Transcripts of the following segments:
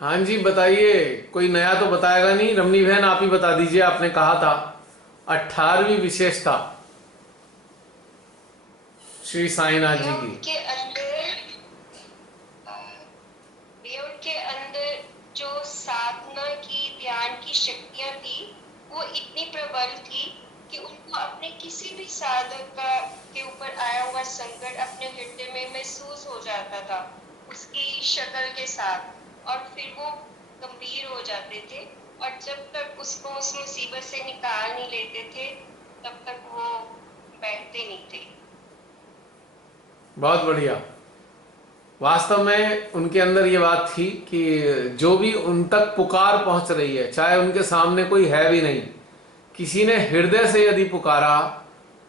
हाँ जी, बताइए। कोई नया तो बताएगा नहीं, रमनी बहन आप ही बता दीजिए। आपने कहा था 18वीं विशेषता श्री साईनाथ जी की। योग के अंदर योग के अंदर जो साधना की ध्यान की शक्तियां थी, वो इतनी प्रबल थी कि उनको अपने किसी भी साधक का के ऊपर आया हुआ संकट अपने हृदय में महसूस हो जाता था, उसकी शक्ल के साथ। और फिर वो गंभीर हो जाते थे, और जब तक उसको उस मुसीबत से निकाल नहीं लेते थे, तब तक वो बैठते नहीं थे। बहुत बढ़िया। वास्तव में उनके अंदर ये बात थी कि जो भी उन तक पुकार पहुंच रही है, चाहे उनके सामने कोई है भी नहीं, किसी ने हृदय से यदि पुकारा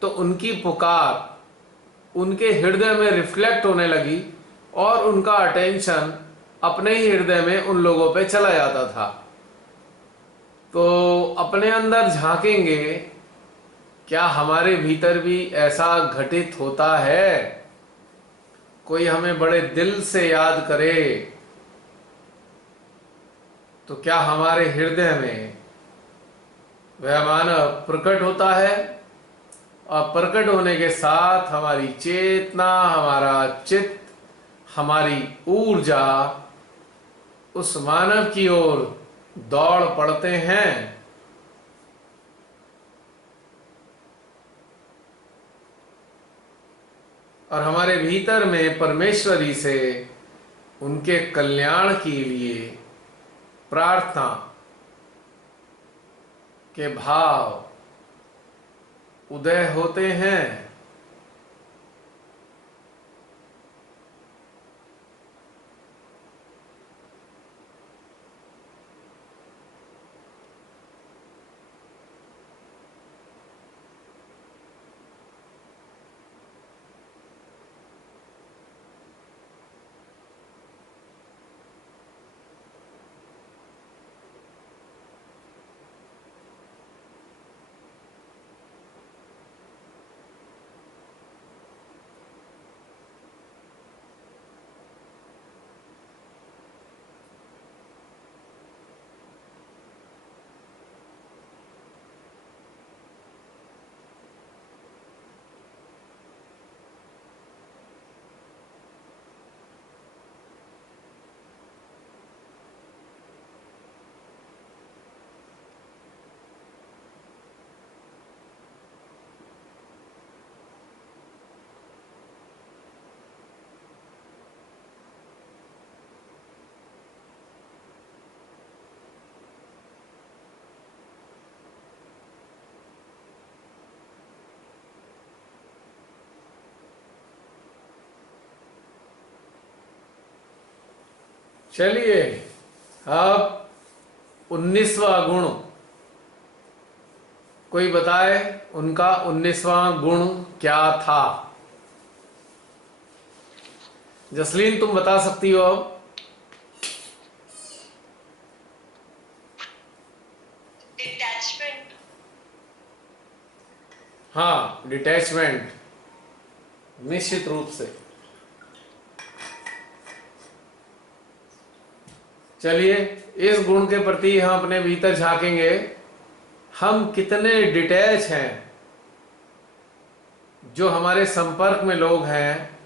तो उनकी पुकार उनके हृदय में रिफ्लेक्ट होने लगी और उनका अटेंशन अपने ही हृदय में उन लोगों पे चला जाता था। तो अपने अंदर झांकेंगे, क्या हमारे भीतर भी ऐसा घटित होता है? कोई हमें बड़े दिल से याद करे तो क्या हमारे हृदय में वह मानव प्रकट होता है? और प्रकट होने के साथ हमारी चेतना, हमारा चित्त, हमारी ऊर्जा उस मानव की ओर दौड़ पड़ते हैं। और हमारे भीतर में परमेश्वरी से उनके कल्याण के लिए प्रार्थना के भाव उदय होते हैं। चलिए, अब 19वां गुण कोई बताए। उनका 19वां गुण क्या था? जसलीन, तुम बता सकती हो अब? डिटैचमेंट। हाँ, डिटैचमेंट। निश्चित रूप से। चलिए, इस गुण के प्रति हम अपने भीतर झांकेंगे। हम कितने डिटैच हैं? जो हमारे संपर्क में लोग हैं,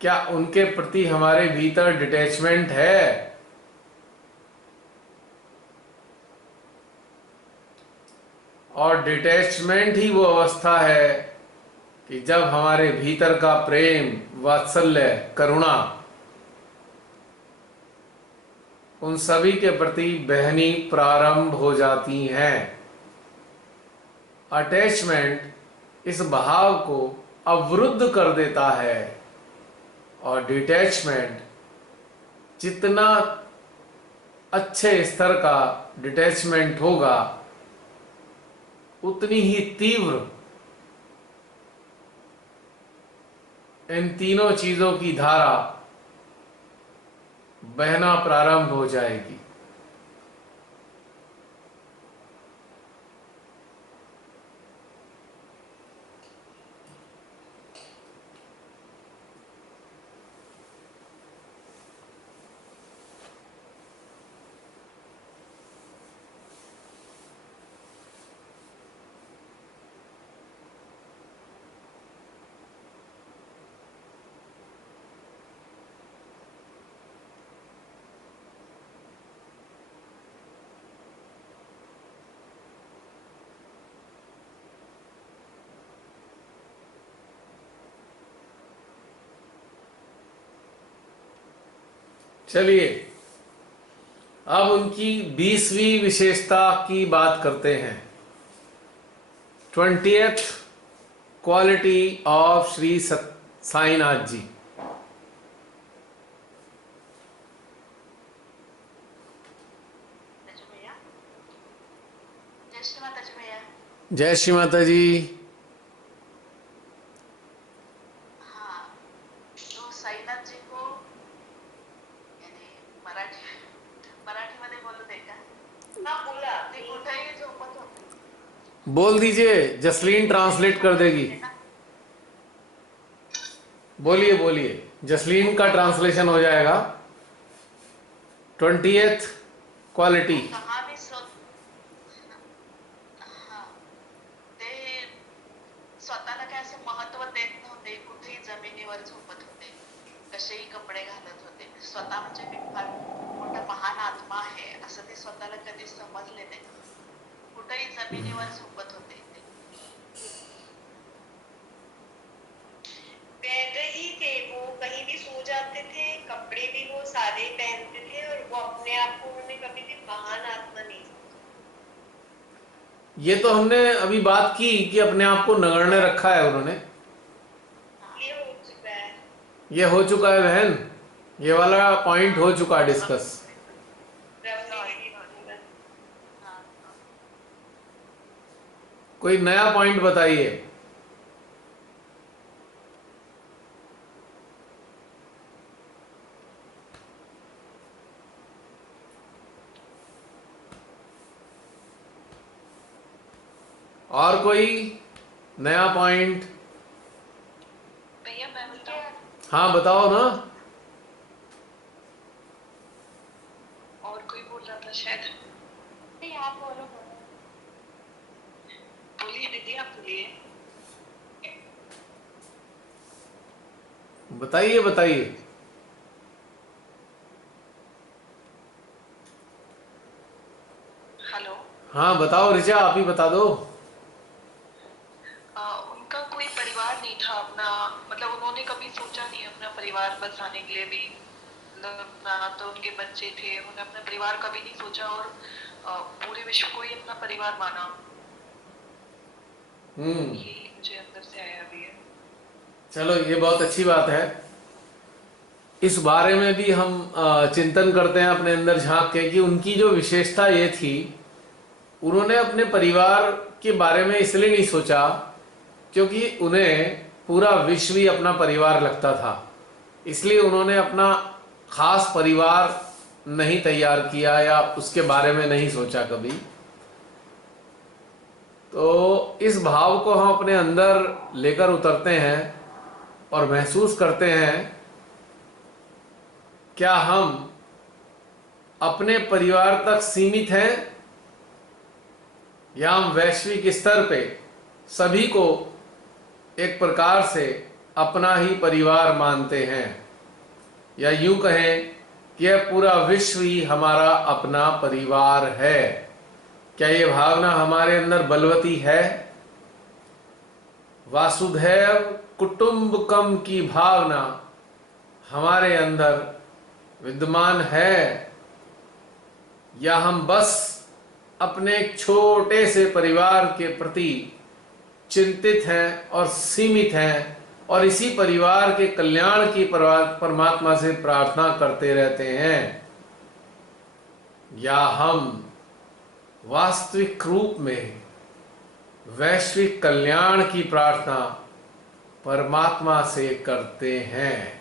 क्या उनके प्रति हमारे भीतर डिटैचमेंट है? और डिटैचमेंट ही वो अवस्था है कि जब हमारे भीतर का प्रेम, वात्सल्य, करुणा उन सभी के प्रति बहनी प्रारंभ हो जाती हैं। अटैचमेंट इस भाव को अवरुद्ध कर देता है, और डिटैचमेंट जितना अच्छे स्तर का डिटैचमेंट होगा, उतनी ही तीव्र इन तीनों चीजों की धारा बहना प्रारंभ हो जाएगी। चलिए अब उनकी 20वीं विशेषता की बात करते हैं। 20th quality of Shri Sainath ji. जय श्री माता जी। हाँ, तो साईनाथ जी को यानी मराठीमध्ये बोलू दे का? हाँ बोला ते कुठेही झोपत होते. बोल दीजिए, जसलीन ट्रांसलेट कर देगी। बोलिए बोलिए, जसलीन का ट्रांसलेशन हो जाएगा। 20th quality. कहाँ भी हाँ, ते स्वतःला काय असं महत्व देत नव्हते. कुठेही जमिनीवर झोपत होते, कसेही कपडे घालत होते. स्वतः म्हणजे मी फार मोठा महान आत्मा आहे असं ते स्वतःला कधीच समजले नाही. कुठेही जमिनीवर झोपत होते ते. वैसे ही थे वो, कहीं भी सो जाते थे, कपड़े भी वो सादे पहनते थे और वो अपने आप को उन्होंने कभी भी महान आत्मा नहीं समझा। ये तो हमने अभी बात की कि अपने आप को नगण्य रखा है उन्होंने। ये हो चुका है। ये हो चुका है बहन, ये वाला पॉइंट हो चुका है डिस्कस। कोई नया पॉइंट बताइए। और कोई नया पॉइंट? भैया मैं बताऊं? हाँ बताओ ना। और कोई बोल रहा था शायद. नहीं आप बोलो। बोलिए दीदी, आप बोलिए. बताइए बताइए। हेलो. हाँ बताओ ऋचा, आप ही बता दो। उनका कोई परिवार नहीं था अपना, मतलब उन्होंने कभी सोचा नहीं अपना परिवार बसाने के लिए भी. मतलब ना तो उनके बच्चे थे, उन्होंने अपना परिवार कभी नहीं सोचा और पूरे विश्व को ही अपना परिवार माना. ये मुझे अंदर से आया अभी है. चलो ये बहुत अच्छी बात है। इस बारे में भी हम चिंतन करते हैं अपने अंदर झांक के कि उनकी जो विशेषता ये थी, उन्होंने अपने परिवार के बारे में इसलिए नहीं सोचा क्योंकि उन्हें पूरा विश्व ही अपना परिवार लगता था। इसलिए उन्होंने अपना खास परिवार नहीं तैयार किया या उसके बारे में नहीं सोचा कभी। तो इस भाव को हम अपने अंदर लेकर उतरते हैं और महसूस करते हैं, क्या हम अपने परिवार तक सीमित हैं या हम वैश्विक स्तर पे सभी को एक प्रकार से अपना ही परिवार मानते हैं, या यूं कहें कि यह पूरा विश्व ही हमारा अपना परिवार है। क्या ये भावना हमारे अंदर बलवती है? वासुधैव कुटुंबकम की भावना हमारे अंदर विद्यमान है, या हम बस अपने एक छोटे से परिवार के प्रति चिंतित हैं और सीमित हैं और इसी परिवार के कल्याण की परमात्मा से प्रार्थना करते रहते हैं, या हम वास्तविक रूप में वैश्विक कल्याण की प्रार्थना परमात्मा से करते हैं?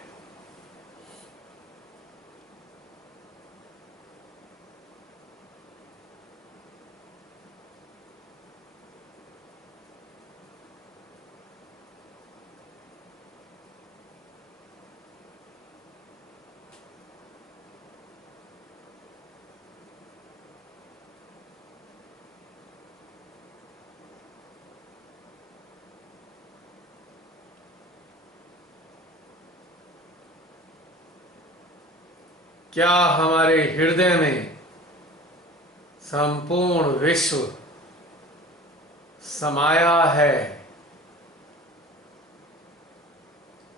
क्या हमारे हृदय में संपूर्ण विश्व समाया है?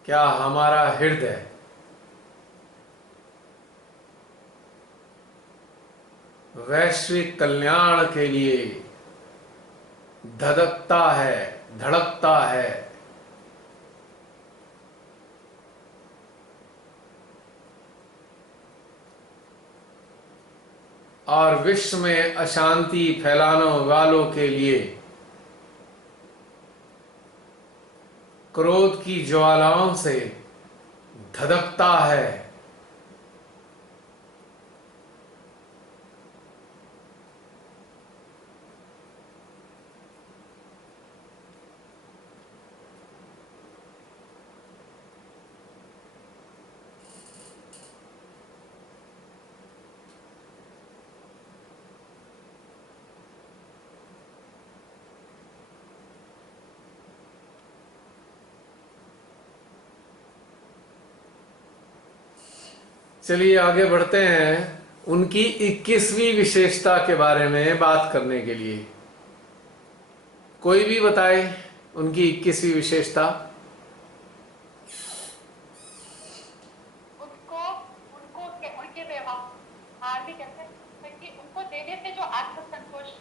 क्या हमारा हृदय वैश्विक कल्याण के लिए धधकता है, धड़कता है। और विश्व में अशांति फैलाने वालों के लिए क्रोध की ज्वालाओं से धधकता है। चलिए आगे बढ़ते हैं उनकी 21वीं विशेषता के बारे में बात करने के लिए। कोई भी बताए उनकी 21वीं विशेषता। उनको उनको उनके व्यवहार भी कहते हैं कि उनको देने से जो आत्मसंतोष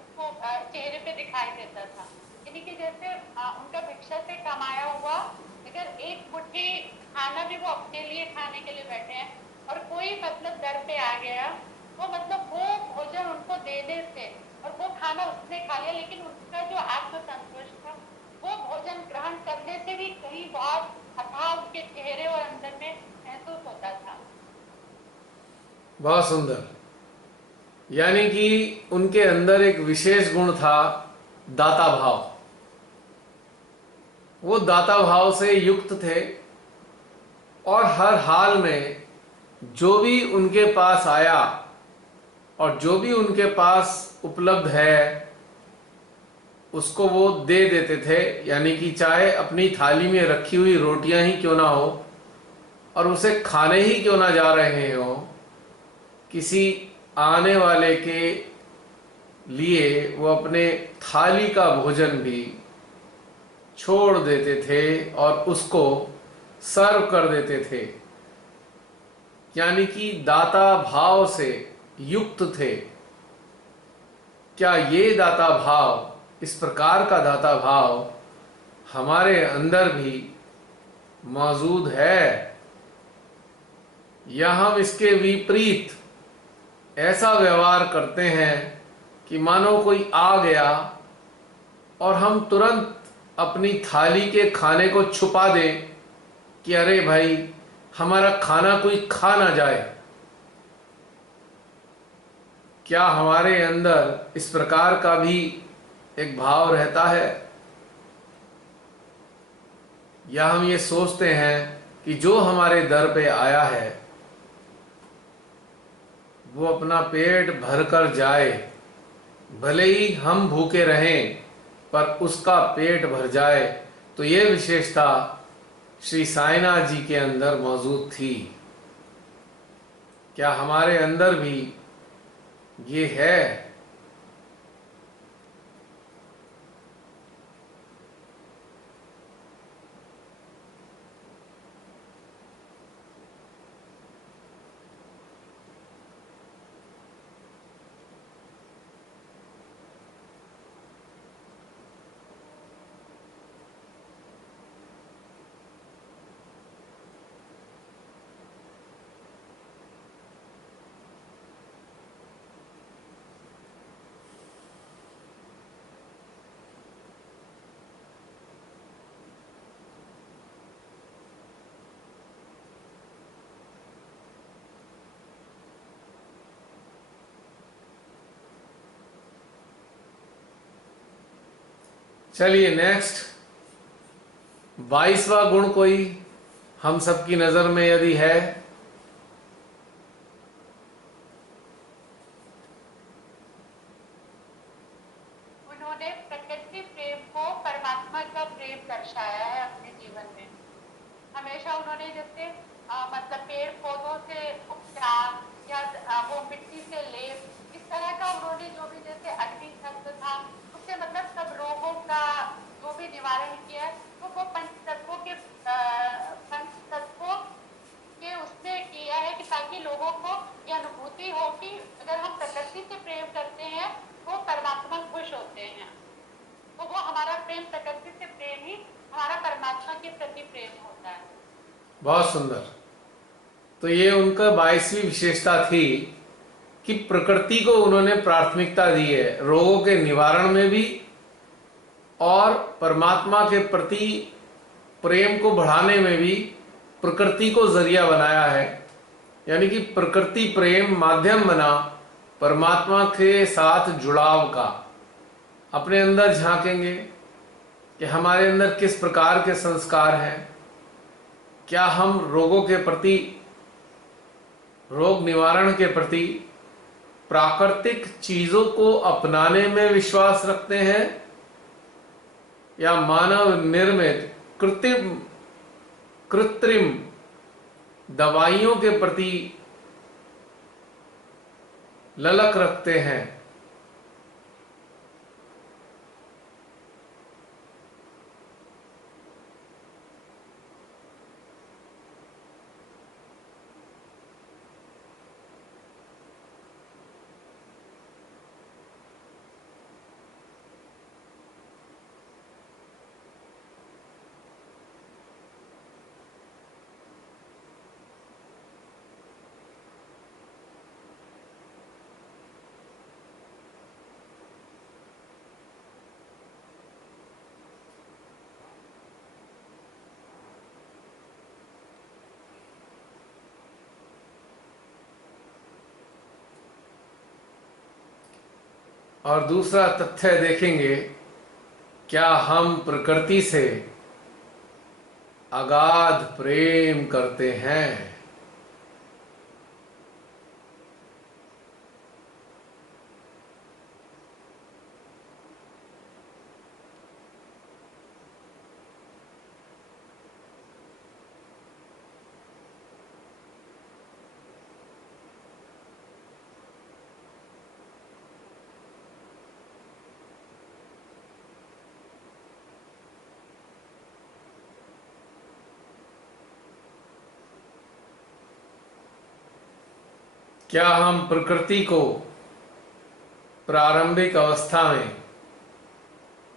उसको चेहरे पे दिखाई देता था। यानी कि जैसे उनका भिक्षा से कमाया हुआ अगर एक मुट्ठी खाना भी वो अपने लिए खाने के लिए बैठे हैं और कोई मतलब दर पे आ गया तो मतलब वो भोजन उनको देने से और वो खाना उसने खा लिया, लेकिन उनका जो आत्मसंतोष था वो भोजन ग्रहण करने से भी कहीं बहुत अभाव उनके चेहरे और अंदर में महसूस होता था। बहुत सुंदर। यानी कि उनके अंदर एक विशेष गुण था, दाता भाव। वो दाता भाव से युक्त थे और हर हाल में जो भी उनके पास आया और जो भी उनके पास उपलब्ध है उसको वो दे देते थे। यानी कि चाहे अपनी थाली में रखी हुई रोटियां ही क्यों ना हो और उसे खाने ही क्यों ना जा रहे हो, किसी आने वाले के लिए वो अपने थाली का भोजन भी छोड़ देते थे और उसको सर्व कर देते थे। यानी कि दाता भाव से युक्त थे। क्या ये दाता भाव, इस प्रकार का दाता भाव हमारे अंदर भी मौजूद है, या हम इसके विपरीत ऐसा व्यवहार करते हैं कि मानो कोई आ गया और हम तुरंत अपनी थाली के खाने को छुपा दें कि अरे भाई हमारा खाना कोई खा ना जाए। क्या हमारे अंदर इस प्रकार का भी एक भाव रहता है, या हम ये सोचते हैं कि जो हमारे दर पे आया है वो अपना पेट भर कर जाए, भले ही हम भूखे रहें पर उसका पेट भर जाए। तो ये विशेषता श्री साईनाथ जी के अंदर मौजूद थी। क्या हमारे अंदर भी ये है? चलिए नेक्स्ट 22वां गुण कोई हम सबकी नजर में यदि है। उन्होंने प्रकृति प्रेम को परमात्मा का प्रेम दर्शाया है अपने जीवन में। हमेशा उन्होंने जैसे मतलब पेड़ पौधों से उपचार या वो मिट्टी से लेप, इस तरह का उन्होंने जो भी जैसे अग्नि तत्व था उससे मतलब सब रोगों का जो भी निवारण किया है, तो वो पंचतत्वों के उसमें किया है कि ताकि लोगों को ये अनुभूति अनुभूति हो कि अगर हम प्रकृति से प्रेम करते हैं तो परमात्मा खुश होते हैं, तो वो हमारा प्रेम प्रकृति से प्रेम ही हमारा परमात्मा के प्रति प्रेम होता है। बहुत सुंदर। तो ये उनका 22वीं विशेषता थी कि प्रकृति को उन्होंने प्राथमिकता दी है, रोगों के निवारण में भी और परमात्मा के प्रति प्रेम को बढ़ाने में भी प्रकृति को जरिया बनाया है। यानी कि प्रकृति प्रेम माध्यम बना परमात्मा के साथ जुड़ाव का। अपने अंदर झांकेंगे कि हमारे अंदर किस प्रकार के संस्कार हैं, क्या हम रोगों के प्रति, रोग निवारण के प्रति प्राकृतिक चीजों को अपनाने में विश्वास रखते हैं या मानव निर्मित कृत्रिम दवाइयों के प्रति ललक रखते हैं। और दूसरा तथ्य देखेंगे, क्या हम प्रकृति से अगाध प्रेम करते हैं? क्या हम प्रकृति को प्रारंभिक अवस्था में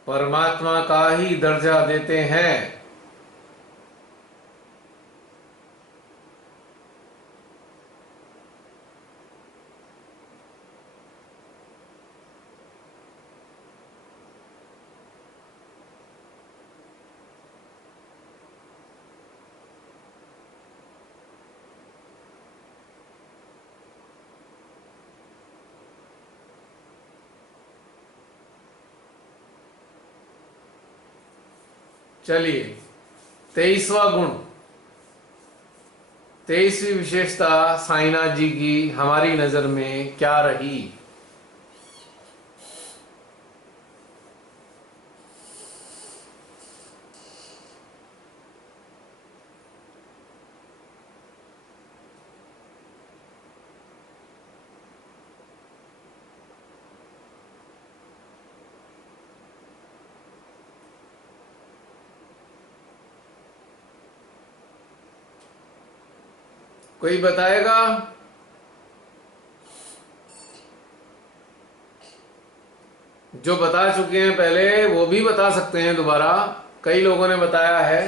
परमात्मा का ही दर्जा देते हैं? चलिए, 23वां गुण, 23वीं विशेषता साईनाथ जी की हमारी नजर में क्या रही? कोई बताएगा? जो बता चुके हैं पहले वो भी बता सकते हैं दोबारा, कई लोगों ने बताया है।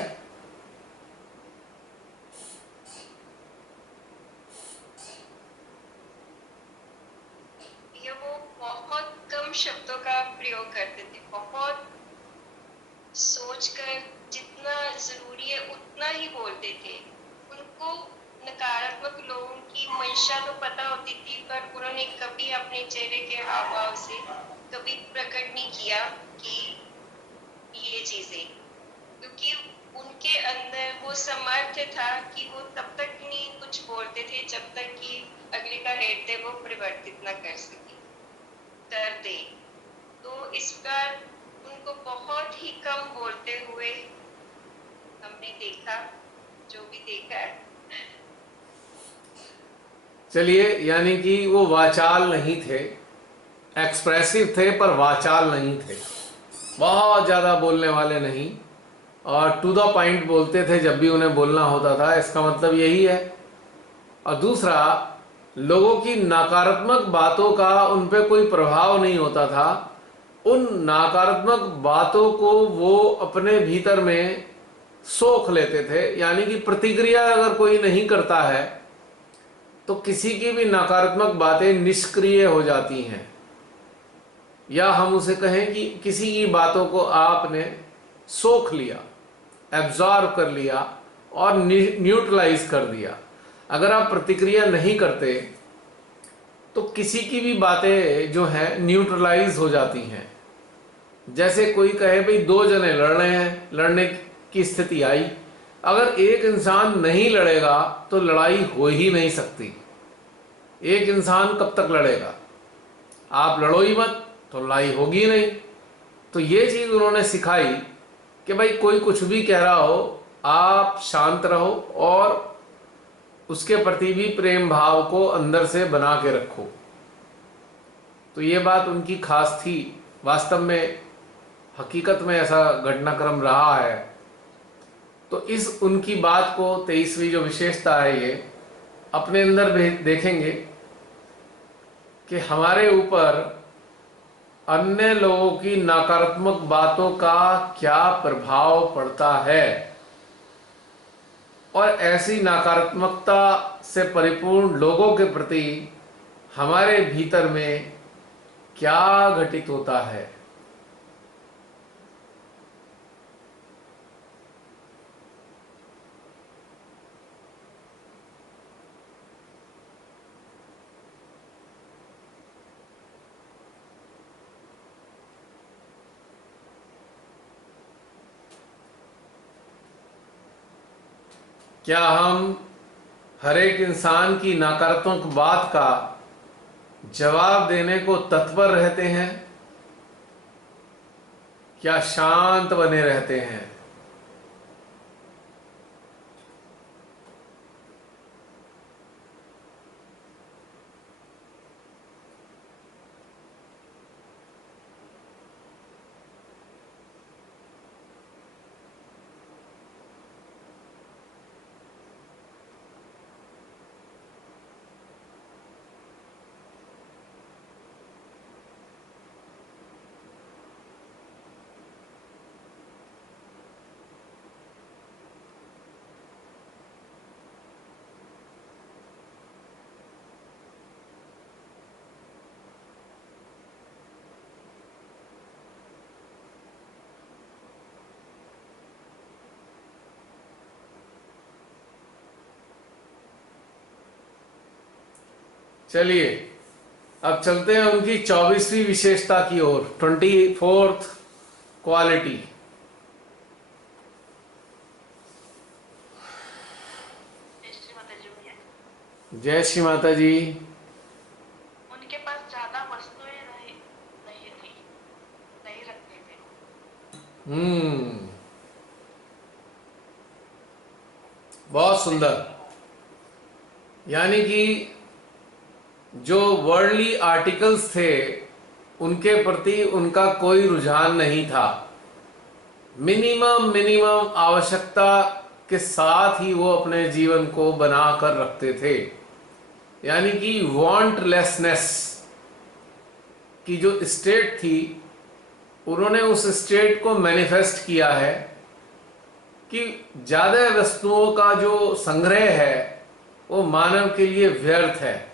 ये वो बहुत कम शब्दों का प्रयोग करते थे, बहुत सोचकर जितना जरूरी है उतना ही बोलते थे। उनको नकारात्मक लोगों की मंशा तो पता होती थी, पर उन्होंने कभी अपने चेहरे के हाव भाव से कभी प्रकट नहीं किया कि ये चीजें, क्योंकि उनके अंदर वो सामर्थ्य था कि वो तब तक नहीं कुछ बोलते थे जब तक कि अगले का हृदय वो परिवर्तित न कर सके, कर दे। तो इस बार उनको बहुत ही कम बोलते हुए हमने देखा, जो भी देखा है। चलिए, यानी कि वो वाचाल नहीं थे, एक्सप्रेसिव थे पर वाचाल नहीं थे, बहुत ज़्यादा बोलने वाले नहीं, और टू द पॉइंट बोलते थे जब भी उन्हें बोलना होता था। इसका मतलब यही है। और दूसरा, लोगों की नकारात्मक बातों का उन पे कोई प्रभाव नहीं होता था। उन नकारात्मक बातों को वो अपने भीतर में सोख लेते थे, यानी कि प्रतिक्रिया अगर कोई नहीं करता है तो किसी की भी नकारात्मक बातें निष्क्रिय हो जाती हैं, या हम उसे कहें कि किसी की बातों को आपने सोख लिया, एब्जॉर्ब कर लिया और न्यूट्रलाइज कर दिया। अगर आप प्रतिक्रिया नहीं करते तो किसी की भी बातें जो हैं न्यूट्रलाइज हो जाती हैं। जैसे कोई कहे भाई दो जने लड़ रहे हैं, लड़ने की स्थिति आई, अगर एक इंसान नहीं लड़ेगा तो लड़ाई हो ही नहीं सकती। एक इंसान कब तक लड़ेगा? आप लड़ो ही मत तो लड़ाई होगी नहीं। तो ये चीज उन्होंने सिखाई कि भाई कोई कुछ भी कह रहा हो, आप शांत रहो और उसके प्रति भी प्रेम भाव को अंदर से बना के रखो। तो ये बात उनकी खास थी। वास्तव में हकीकत में ऐसा घटनाक्रम रहा है। तो इस उनकी बात को 23वीं जो विशेषता है ये अपने अंदर देखेंगे कि हमारे ऊपर अन्य लोगों की नकारात्मक बातों का क्या प्रभाव पड़ता है, और ऐसी नकारात्मकता से परिपूर्ण लोगों के प्रति हमारे भीतर में क्या घटित होता है। क्या हम हर एक इंसान की नकारात्मक बात का जवाब देने को तत्पर रहते हैं, क्या शांत बने रहते हैं? चलिए अब चलते हैं उनकी 24वीं विशेषता की ओर, 24th क्वालिटी। श्री माता जी भैया, जय श्री माता जी। उनके पास ज्यादा वस्तुएं नहीं थी, नहीं रखते थे। बहुत सुंदर। यानी कि जो वर्ल्डली आर्टिकल्स थे उनके प्रति उनका कोई रुझान नहीं था। मिनिमम आवश्यकता के साथ ही वो अपने जीवन को बना कर रखते थे। यानी कि वांटलेसनेस की जो स्टेट थी, उन्होंने उस स्टेट को मैनिफेस्ट किया है कि ज्यादा वस्तुओं का जो संग्रह है वो मानव के लिए व्यर्थ है,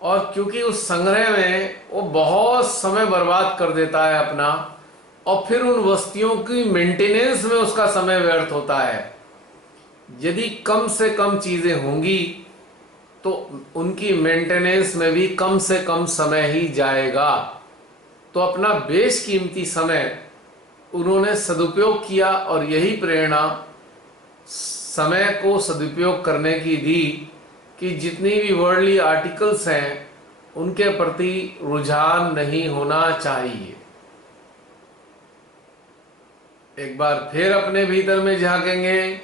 और क्योंकि उस संग्रह में वो बहुत समय बर्बाद कर देता है अपना, और फिर उन वस्तुओं की मेंटेनेंस में उसका समय व्यर्थ होता है। यदि कम से कम चीजें होंगी तो उनकी मेंटेनेंस में भी कम से कम समय ही जाएगा। तो अपना बेशकीमती समय उन्होंने सदुपयोग किया, और यही प्रेरणा समय को सदुपयोग करने की दी कि जितनी भी वर्ल्डली आर्टिकल्स हैं उनके प्रति रुझान नहीं होना चाहिए। एक बार फिर अपने भीतर में झांकेंगे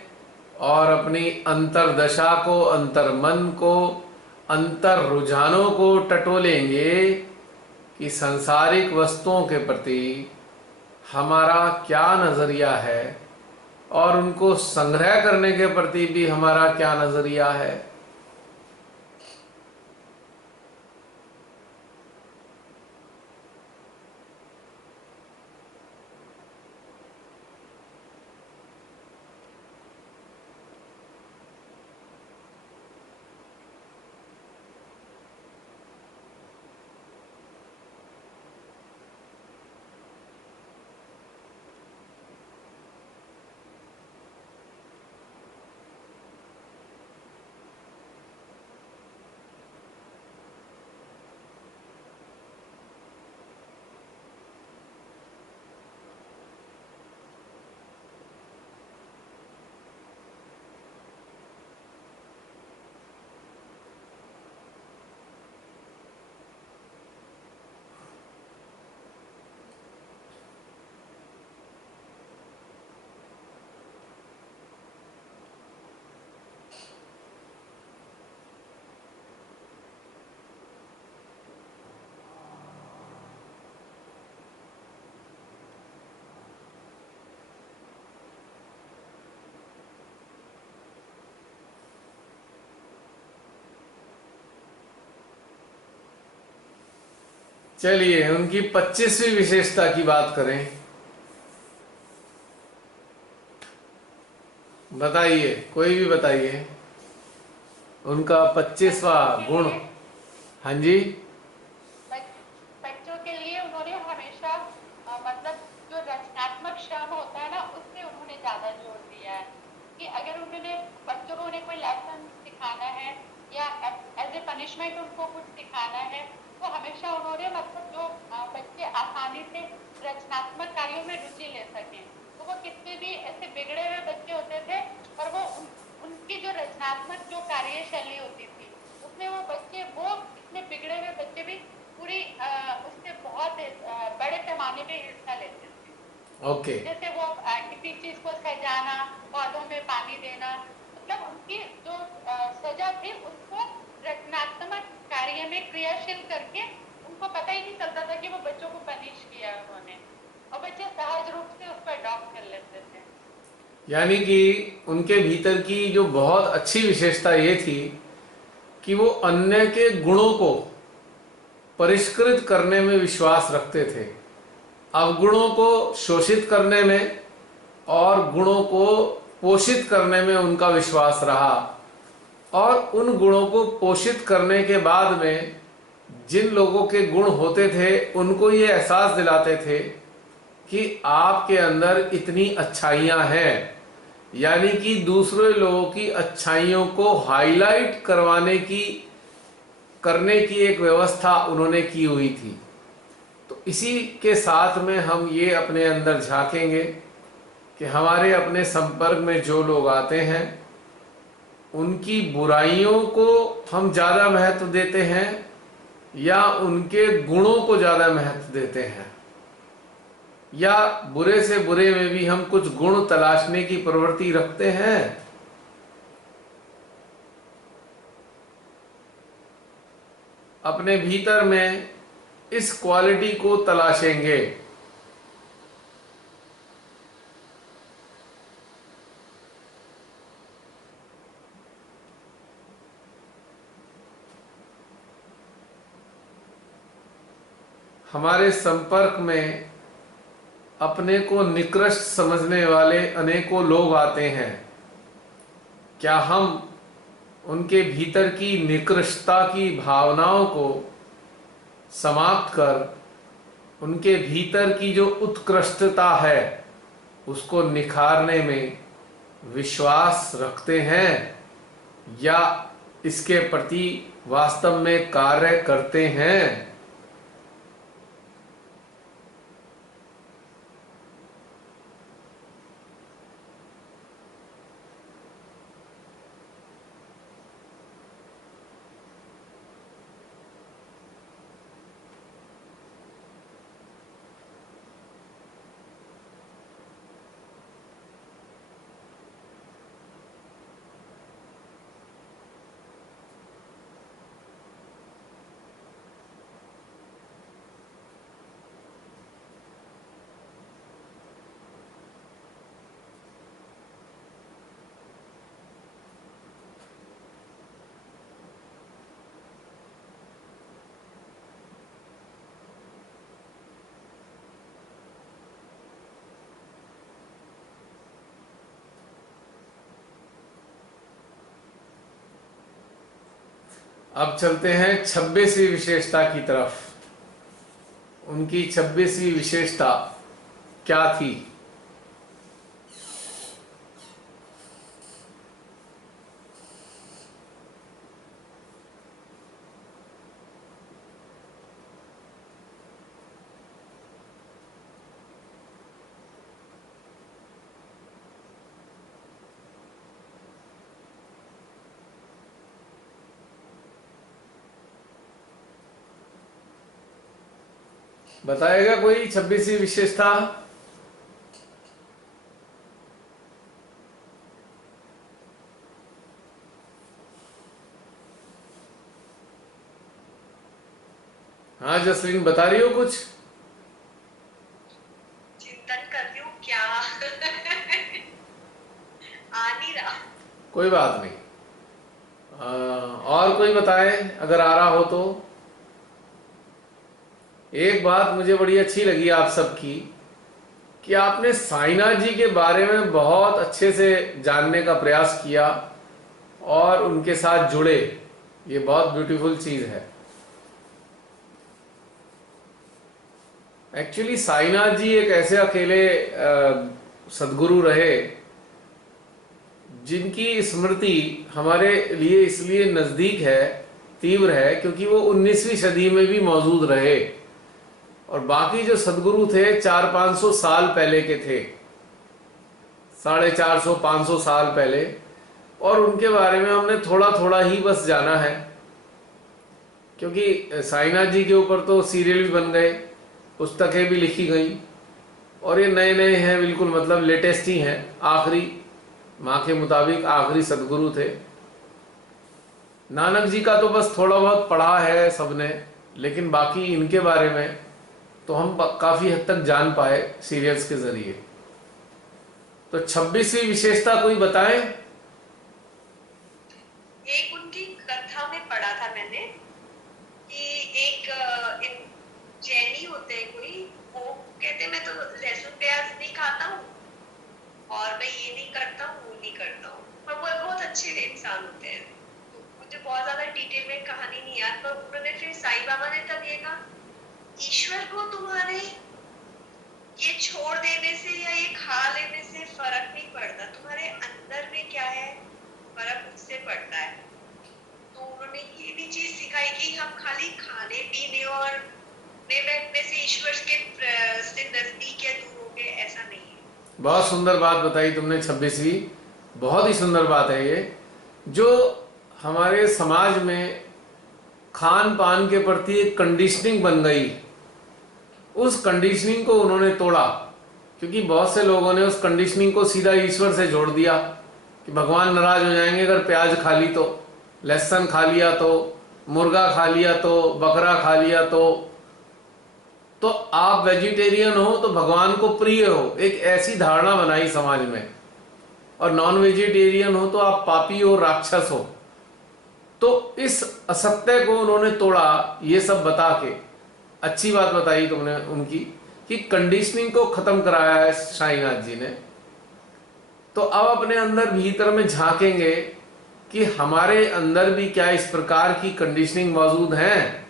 और अपनी अंतर्दशा को, अंतर्मन को, अंतर रुझानों को टटोलेंगे कि सांसारिक वस्तुओं के प्रति हमारा क्या नजरिया है, और उनको संग्रह करने के प्रति भी हमारा क्या नजरिया है। चलिए उनकी 25वीं विशेषता की बात करें। बताइए, कोई भी बताइए उनका 25वां गुण। हाँ जी। बच्चों के लिए उन्होंने हमेशा मतलब जो रचनात्मक श्रम होता है ना, उससे उन्होंने ज्यादा जोर दिया है कि अगर उन्होंने बच्चों को उन्हें कोई लेसन सिखाना है या एज ए पनिशमेंट उनको कुछ सिखाना है, तो हमेशा उन्होंने मतलब जो बच्चे आसानी से रचनात्मक कार्यों में रुचि ले सकें, तो वो कितने भी ऐसे बिगड़े हुए बच्चे होते थे, पर वो उनकी जो रचनात्मक जो कार्यशैली होती थी उसमें वो बच्चे, वो इतने बिगड़े हुए बच्चे भी पूरी उससे बहुत बड़े पैमाने पे हिस्सा लेते थे। ओके। जैसे वो किसी चीज को सजाना, पौधों में पानी देना, मतलब उनकी जो सजा थी उसको रचनात्मक कार्य में क्रियाशील करके उनको पता ही नहीं चलता था कि वो बच्चों को पनिश किया उन्होंने, और बच्चे सहज रूप से उसको अडॉप्ट कर लेते थे। यानी कि उनके भीतर की जो बहुत अच्छी विशेषता ये थी कि वो अन्य के गुणों को परिष्कृत करने में विश्वास रखते थे। अवगुणों को शोषित करने में और गुणों को पोषित करने में उनका विश्वास रहा, और उन गुणों को पोषित करने के बाद में जिन लोगों के गुण होते थे उनको ये एहसास दिलाते थे कि आपके अंदर इतनी अच्छाइयां हैं। यानी कि दूसरे लोगों की अच्छाइयों को हाईलाइट करने की एक व्यवस्था उन्होंने की हुई थी। तो इसी के साथ में हम ये अपने अंदर झांकेंगे कि हमारे अपने संपर्क में जो लोग आते हैं उनकी बुराइयों को हम ज़्यादा महत्व देते हैं या उनके गुणों को ज़्यादा महत्व देते हैं, या बुरे से बुरे में भी हम कुछ गुण तलाशने की प्रवृत्ति रखते हैं। अपने भीतर में इस क्वालिटी को तलाशेंगे। हमारे संपर्क में अपने को निकृष्ट समझने वाले अनेकों लोग आते हैं। क्या हम उनके भीतर की निकृष्टता की भावनाओं को समाप्त कर उनके भीतर की जो उत्कृष्टता है उसको निखारने में विश्वास रखते हैं, या इसके प्रति वास्तव में कार्य करते हैं? अब चलते हैं 26वीं विशेषता की तरफ। उनकी 26वीं विशेषता क्या थी? बताएगा कोई 26वीं विशेषता? हाँ जसलीन, बता रही हो कुछ? चिंतन कर रही हूँ क्या आ नहीं रहा। कोई बात नहीं। और कोई बताए अगर आ रहा हो तो। एक बात मुझे बड़ी अच्छी लगी आप सबकी, कि आपने साईनाथ जी के बारे में बहुत अच्छे से जानने का प्रयास किया और उनके साथ जुड़े। ये बहुत ब्यूटीफुल चीज है। एक्चुअली साईनाथ जी एक ऐसे अकेले सदगुरु रहे जिनकी स्मृति हमारे लिए इसलिए नजदीक है, तीव्र है, क्योंकि वो 19वीं सदी में भी मौजूद रहे और बाकी जो सदगुरु थे 400-500 साल पहले के थे, 450-500 साल पहले, और उनके बारे में हमने थोड़ा थोड़ा ही बस जाना है, क्योंकि साईनाथ जी के ऊपर तो सीरियल भी बन गए, पुस्तकें भी लिखी गई और ये नए नए हैं, बिल्कुल मतलब लेटेस्ट ही हैं, आखिरी माँ के मुताबिक आखिरी सदगुरु थे। नानक जी का तो बस थोड़ा बहुत पढ़ा है सबने, लेकिन बाकी इनके बारे में तो हम काफी हद तक जान पाए सीरियल्स के जरिए। तो 26वीं विशेषता कोई बताएं? एक उनकी कथा में पढ़ा था मैंने कि एक जैनी होते हैं कोई, वो कहते मैं तो लहसुन प्याज नहीं खाता हूँ और मैं ये नहीं करता हूँ, वो नहीं करता हूँ, पर वो बहुत अच्छे इंसान होते हैं। तो मुझे बहुत ज्यादा डिटेल में कहानी नहीं याद, पर उन्होंने फिर साईं बाबा ने तब ये कहा, ईश्वर को तुम्हारे ये छोड़ देने से या ये खा लेने से फर्क नहीं पड़ता, तुम्हारे अंदर में क्या है फर्क उससे पड़ता है। तो उन्होंने ये भी चीज सिखाई कि हम खाली खाने पीने और बैठने से ईश्वर के से नजदीक या दूर हो गए, ऐसा नहीं है। बहुत सुंदर बात बताई तुमने 26वीं, बहुत ही सुंदर बात है ये, जो हमारे समाज में खान पान के प्रति एक कंडीशनिंग बन गई, उस कंडीशनिंग को उन्होंने तोड़ा, क्योंकि बहुत से लोगों ने उस कंडीशनिंग को सीधा ईश्वर से जोड़ दिया कि भगवान नाराज हो जाएंगे अगर प्याज खा ली तो, लहसुन खा लिया तो, मुर्गा खा लिया तो, बकरा खा लिया तो आप वेजिटेरियन हो तो भगवान को प्रिय हो, एक ऐसी धारणा बनाई समाज में, और नॉन वेजिटेरियन हो तो आप पापी हो, राक्षस हो। तो इस असत्य को उन्होंने तोड़ा, ये सब बता के। अच्छी बात बताई तुमने उनकी कि कंडीशनिंग को खत्म कराया है साईनाथ जी ने। तो अब अपने अंदर भीतर में झांकेंगे कि हमारे अंदर भी क्या इस प्रकार की कंडीशनिंग मौजूद है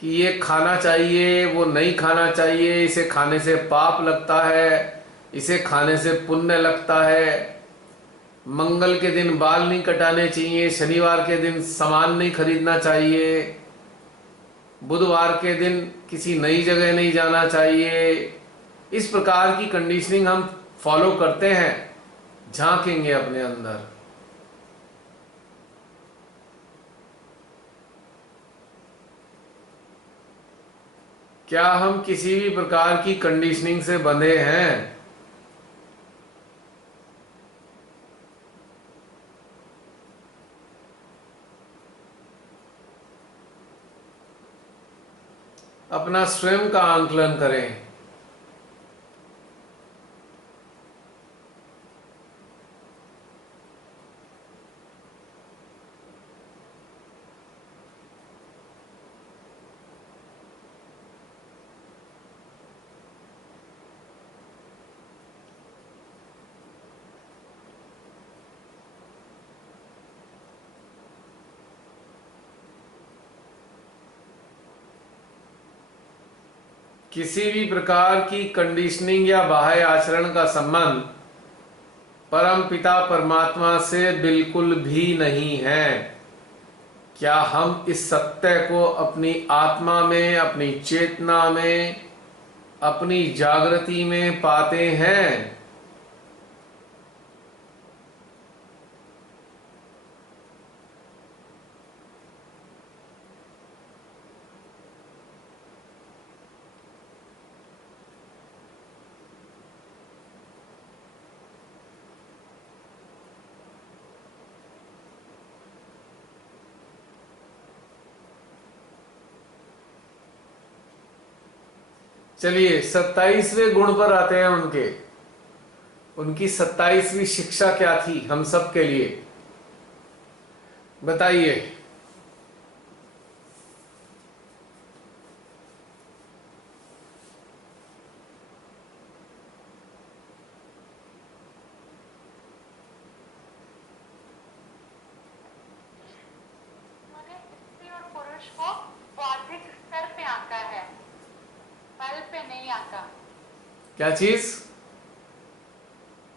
कि ये खाना चाहिए, वो नहीं खाना चाहिए, इसे खाने से पाप लगता है, इसे खाने से पुण्य लगता है, मंगल के दिन बाल नहीं कटाने चाहिए, शनिवार के दिन सामान नहीं खरीदना चाहिए, बुधवार के दिन किसी नई जगह नहीं जाना चाहिए। इस प्रकार की कंडीशनिंग हम फॉलो करते हैं। झांकेंगे अपने अंदर। क्या हम किसी भी प्रकार की कंडीशनिंग से बंधे हैं? अपना स्वयं का आंकलन करें। किसी भी प्रकार की कंडीशनिंग या बाह्य आचरण का संबंध परम पिता परमात्मा से बिल्कुल भी नहीं है। क्या हम इस सत्य को अपनी आत्मा में, अपनी चेतना में, अपनी जागृति में पाते हैं? चलिए 27वें गुण पर आते हैं। उनकी 27वीं शिक्षा क्या थी हम सब के लिए, बताइए। बल पे नहीं आता। क्या चीज?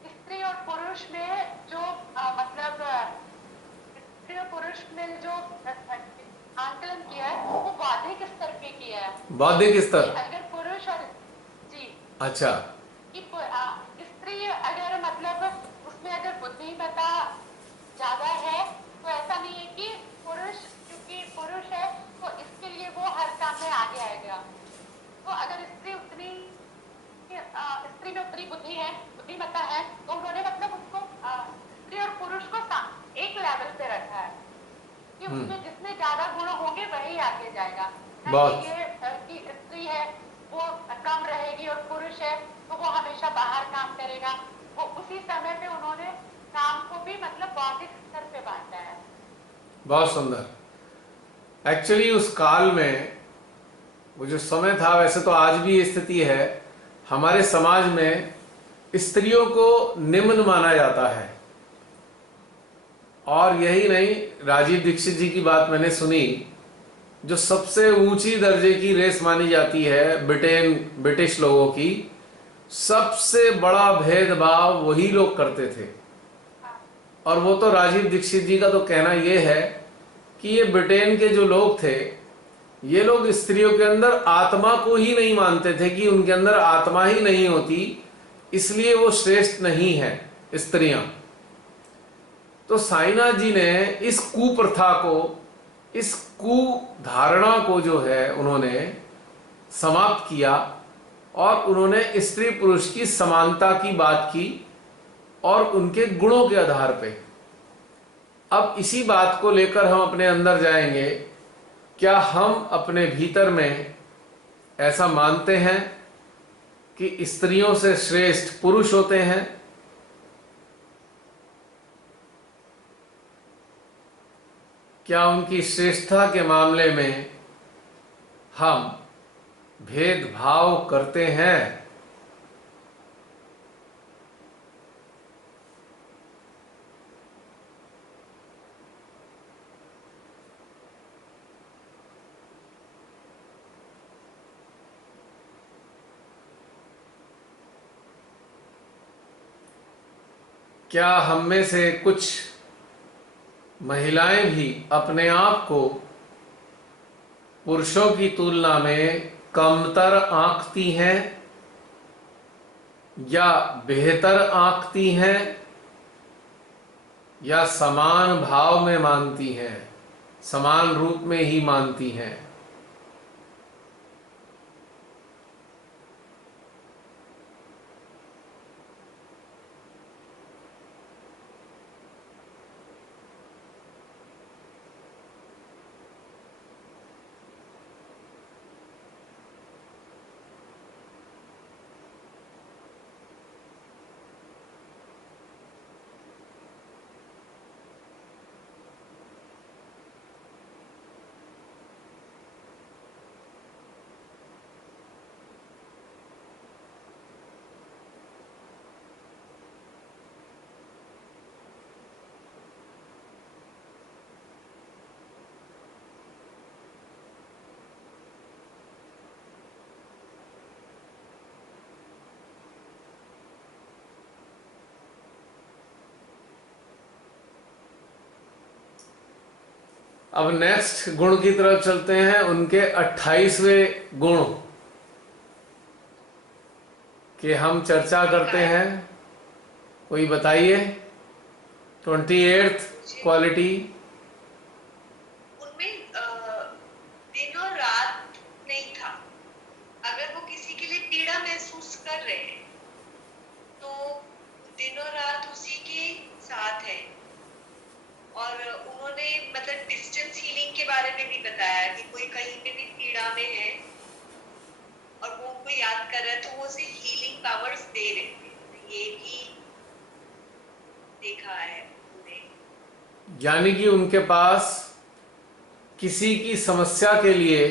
स्त्री और पुरुष में जो मतलब स्त्री और पुरुष में जो आंकलन किया है वो बौद्धिक स्तर पे किया है। बौद्धिक कि स्तर? अगर पुरुष और जी अच्छा। कि स्त्री अगर मतलब उसमें अगर बुद्धिमत्ता ज्यादा है तो ऐसा नहीं है कि पुरुष क्योंकि पुरुष है तो इसके लिए वो हर काम में आगे आएगा। तो अगर स्त्री में उतनी बुद्धिमत्ता है तो उन्होंने मतलब उसको स्त्री और पुरुष को एक लेवल पे रखा है कि उसमें जिसमें ज्यादा गुण होंगे वही आगे जाएगा। बहुत। ये कि स्त्री है वो कम रहेगी और पुरुष है तो वो हमेशा बाहर काम करेगा। वो उसी समय पे उन्होंने काम को भी मतलब बौद्धिक स्तर पे बांटा है। बहुत सुंदर। एक्चुअली उस काल में वो जो समय था, वैसे तो आज भी ये स्थिति है, हमारे समाज में स्त्रियों को निम्न माना जाता है। और यही नहीं, राजीव दीक्षित जी की बात मैंने सुनी, जो सबसे ऊंची दर्जे की रेस मानी जाती है ब्रिटिश लोगों की, सबसे बड़ा भेदभाव वही लोग करते थे। और वो तो राजीव दीक्षित जी का तो कहना यह है कि ये ब्रिटेन के जो लोग थे, ये लोग स्त्रियों के अंदर आत्मा को ही नहीं मानते थे, कि उनके अंदर आत्मा ही नहीं होती, इसलिए वो श्रेष्ठ नहीं है स्त्रियां। तो साईनाथ जी ने इस कुप्रथा को, इस कुधारणा को जो है उन्होंने समाप्त किया और उन्होंने स्त्री पुरुष की समानता की बात की और उनके गुणों के आधार पे। अब इसी बात को लेकर हम अपने अंदर जाएंगे। क्या हम अपने भीतर में ऐसा मानते हैं कि स्त्रियों से श्रेष्ठ पुरुष होते हैं? क्या उनकी श्रेष्ठता के मामले में हम भेदभाव करते हैं? क्या हम में से कुछ महिलाएं भी अपने आप को पुरुषों की तुलना में कमतर आंकती हैं या बेहतर आंकती हैं या समान भाव में मानती हैं, समान रूप में ही मानती हैं? अब नेक्स्ट गुण की तरफ चलते हैं, उनके 28वें गुण कि हम चर्चा करते हैं। कोई बताइए 28th क्वालिटी। उनमें दिन और रात नहीं था। अगर वो किसी के लिए पीड़ा महसूस कर रहे हैं तो दिन और रात उसी के साथ है। और उन्होंने मतलब डिस्टेंस हीलिंग के बारे में भी बताया कि कोई कहीं पे भी पीड़ा में है और वो उनको याद कर रहा है तो वो उसे हीलिंग पावर्स दे रहे थे। तो ये भी देखा है उन्होंने। यानी कि उनके पास किसी की समस्या के लिए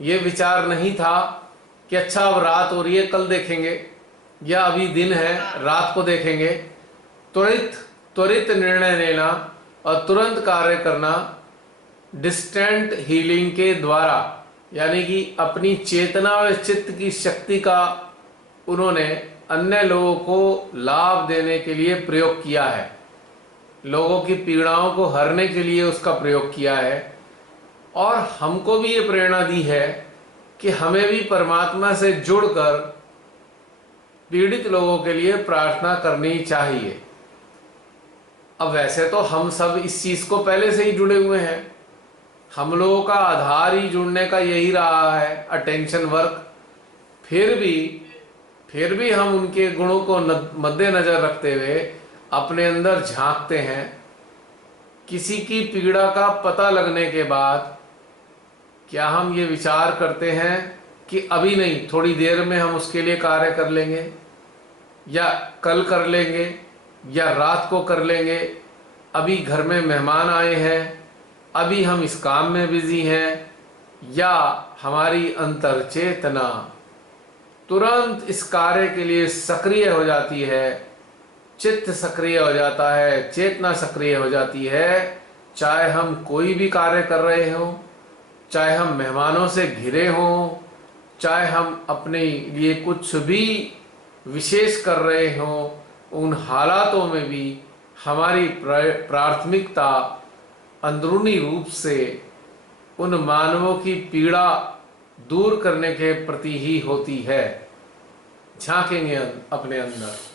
ये विचार नहीं था कि अच्छा अब रात हो रही है कल देखेंगे, या अभी दिन है रात को देखेंगे। त्वरित निर्णय लेना और तुरंत कार्य करना डिस्टेंट हीलिंग के द्वारा यानी कि अपनी चेतना व चित्त की शक्ति का उन्होंने अन्य लोगों को लाभ देने के लिए प्रयोग किया है, लोगों की पीड़ाओं को हरने के लिए उसका प्रयोग किया है। और हमको भी ये प्रेरणा दी है कि हमें भी परमात्मा से जुड़कर पीड़ित लोगों के लिए प्रार्थना करनी चाहिए। अब वैसे तो हम सब इस चीज को पहले से ही जुड़े हुए हैं, हम लोगों का आधार ही जुड़ने का यही रहा है, अटेंशन वर्क। फिर भी हम उनके गुणों को मद्देनजर रखते हुए अपने अंदर झांकते हैं। किसी की पीड़ा का पता लगने के बाद क्या हम ये विचार करते हैं कि अभी नहीं, थोड़ी देर में हम उसके लिए कार्य कर लेंगे, या कल कर लेंगे, या रात को कर लेंगे, अभी घर में मेहमान आए हैं, अभी हम इस काम में बिजी हैं, या हमारी अंतर चेतना तुरंत इस कार्य के लिए सक्रिय हो जाती है, चित्त सक्रिय हो जाता है, चेतना सक्रिय हो जाती है। चाहे हम कोई भी कार्य कर रहे हो, चाहे हम मेहमानों से घिरे हों, चाहे हम अपने लिए कुछ भी विशेष कर रहे हों, उन हालातों में भी हमारी प्राथमिकता अंदरूनी रूप से उन मानवों की पीड़ा दूर करने के प्रति ही होती है। झांकेंगे अपने अंदर।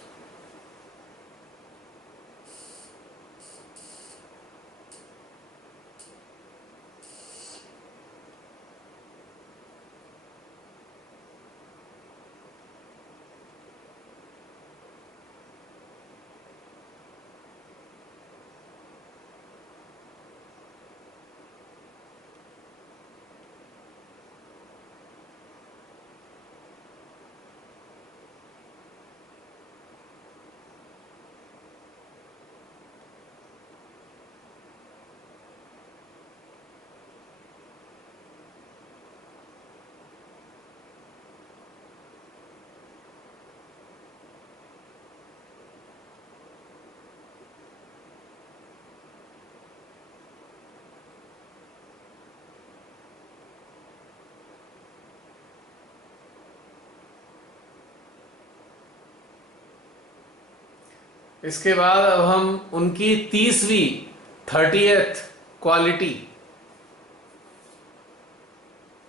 इसके बाद अब हम उनकी 30th क्वालिटी